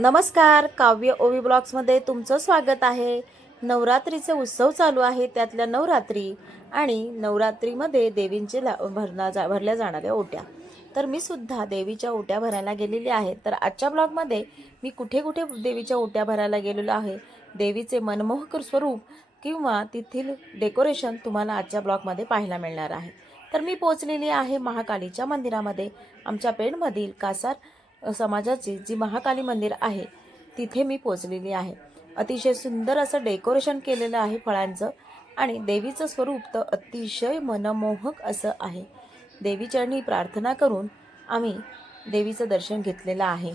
नमस्कार काव्य ओवी ब्लॉग्समध्ये तुमचं स्वागत आहे. नवरात्रीचे उत्सव चालू आहे त्यातल्या नवरात्री आणि नवरात्रीमध्ये देवींचे ला भरना जा भरल्या जाणाऱ्या ओट्या. तर मी सुद्धा देवीच्या ओट्या भरायला गेलेली आहे. तर आजच्या ब्लॉगमध्ये मी कुठे कुठे देवीच्या ओट्या भरायला गेलेलो आहे देवीचे मनमोहक स्वरूप किंवा तेथील डेकोरेशन तुम्हाला आजच्या ब्लॉगमध्ये पाहायला मिळणार आहे. तर मी पोचलेली आहे महाकालीच्या मंदिरामध्ये. आमच्या पेणमधील कासार समाजाची जी महाकाली मंदिर आहे तिथे मी पोचलेली आहे. अतिशय सुंदर असं डेकोरेशन केलेलं आहे फळांचं आणि देवीचं स्वरूप तर अतिशय मनमोहक असं आहे. देवीचरणी प्रार्थना करून आम्ही देवीचं दर्शन घेतलेलं आहे.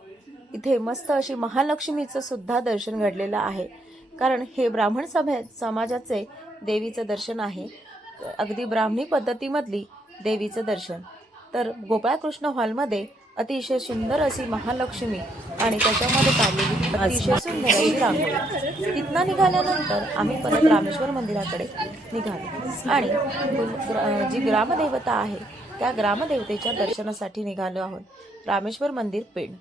इथे मस्त अशी महालक्ष्मीचं सुद्धा दर्शन घडलेलं आहे. कारण हे ब्राह्मण सभे समाजाचे देवीचं दर्शन आहे. अगदी ब्राह्मणी पद्धतीमधली देवीचं दर्शन. तर गोपाळकृष्ण हॉलमध्ये अतिशय सुंदर अशी महालक्ष्मी आणि त्याच्यामध्ये काढलेली अतिशय सुंदर अशी रांगोळी. तिथनं निघाल्यानंतर आम्ही परत रामेश्वर मंदिराकडे निघालो. आणि जी ग्रामदेवता आहे त्या ग्रामदेवतेच्या दर्शनासाठी निघालो आहोत. रामेश्वर मंदिर पेण.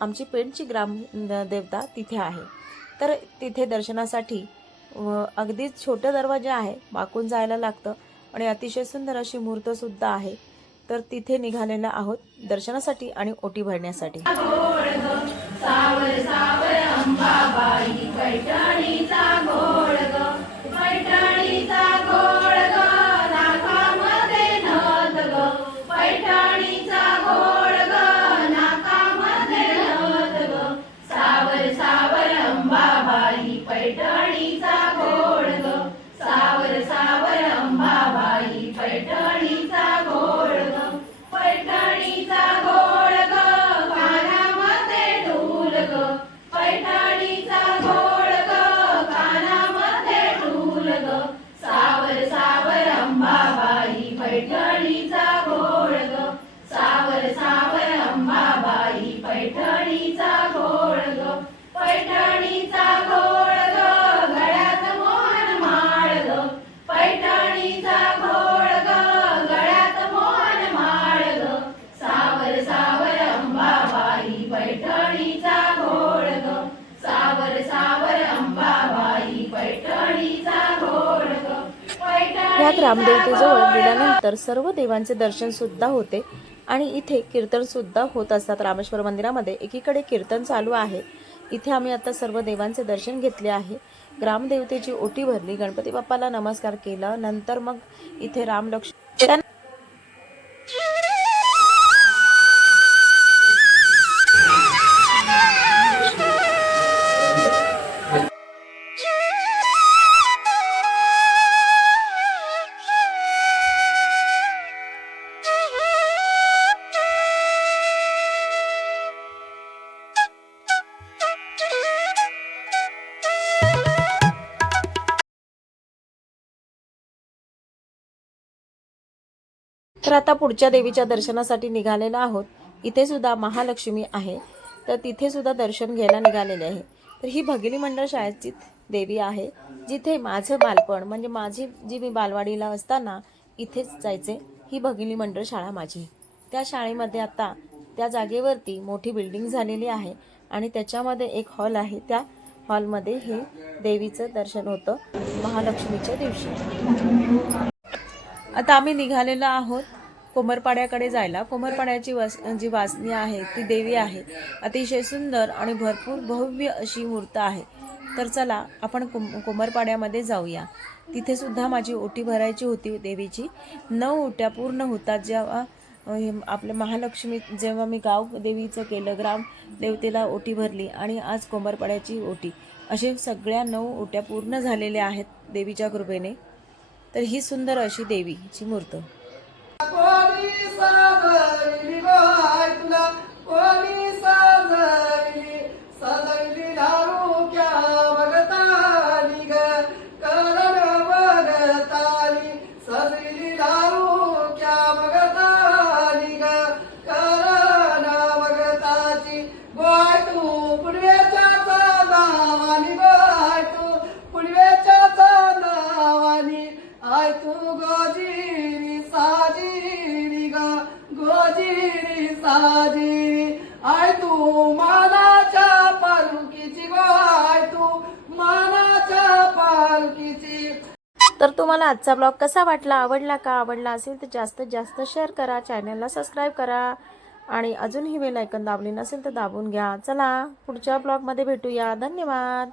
आमची पेंडची ग्राम देवता तिथे आहे. तर तिथे दर्शनासाठी व अगदीच छोटं दरवाजा आहे वाकून जायला लागतं आणि अतिशय सुंदर अशी मूर्तसुद्धा आहे. तर तिथे निघालेला आहोत दर्शनासाठी आणि ओटी भरण्यासाठी. रामदेवतेजवळ गेल्यानंतर सर्व देवांचे दर्शन सुद्धा होते आणि इथे कीर्तन सुद्धा होत असतात. रामेश्वर मंदिरामध्ये एकीकडे कीर्तन चालू आहे. इथे आम्ही आता सर्व देवांचे दर्शन घेतले आहे. ग्रामदेवतेची ओटी भरली गणपती बाप्पाला नमस्कार केला नंतर मग इथे रामलक्ष्मण तर आता पुढच्या देवीच्या दर्शनासाठी निघालेलो आहोत. इथे सुद्धा महालक्ष्मी आहे. तर तिथे सुद्धा दर्शन घ्यायला निघालेले आहे. तर ही भगिनी मंडळ शाळेची देवी आहे जिथे माझं बालपण म्हणजे माझी जी मी बालवाडीला असताना इथेच जायचे ही भगिनी मंडळ शाळा माझी. त्या शाळेमध्ये आता त्या जागेवरती मोठी बिल्डिंग झालेली आहे आणि त्याच्यामध्ये एक हॉल आहे. त्या हॉलमध्ये हे देवीचं दर्शन होतं महालक्ष्मीच्या दिवशी. आता आम्ही निघालेलो आहोत. कोमरपाड्याकडे जायला. कोमरपाड्याची वस जी वासनी आहे ती देवी आहे. अतिशय सुंदर आणि भरपूर भव्य अशी मूर्त आहे. तर चला आपण कुम कोमरपाड्यामध्ये जाऊया. तिथेसुद्धा माझी ओटी भरायची होती देवीची. नऊ ओट्या पूर्ण होतात. जेव्हा आपल्या महालक्ष्मी जेव्हा मी गाव देवीचं केलं ग्राम देवतेला ओटी भरली आणि आज कोमरपाड्याची ओटी. असे सगळ्या नऊ ओट्या पूर्ण झालेल्या आहेत देवीच्या कृपेने. तर ही सुंदर अशी देवीची मूर्त. Baba, तर तुम्हाला आजचा ब्लॉग कसा वाटला? आवडला का? आवडला असेल तर जास्तीत जास्त शेअर करा. चॅनलला सबस्क्राईब करा. आणि अजूनही वेल ऐकन दाबली नसेल तर दाबून घ्या. चला पुढच्या ब्लॉगमध्ये भेटूया. धन्यवाद.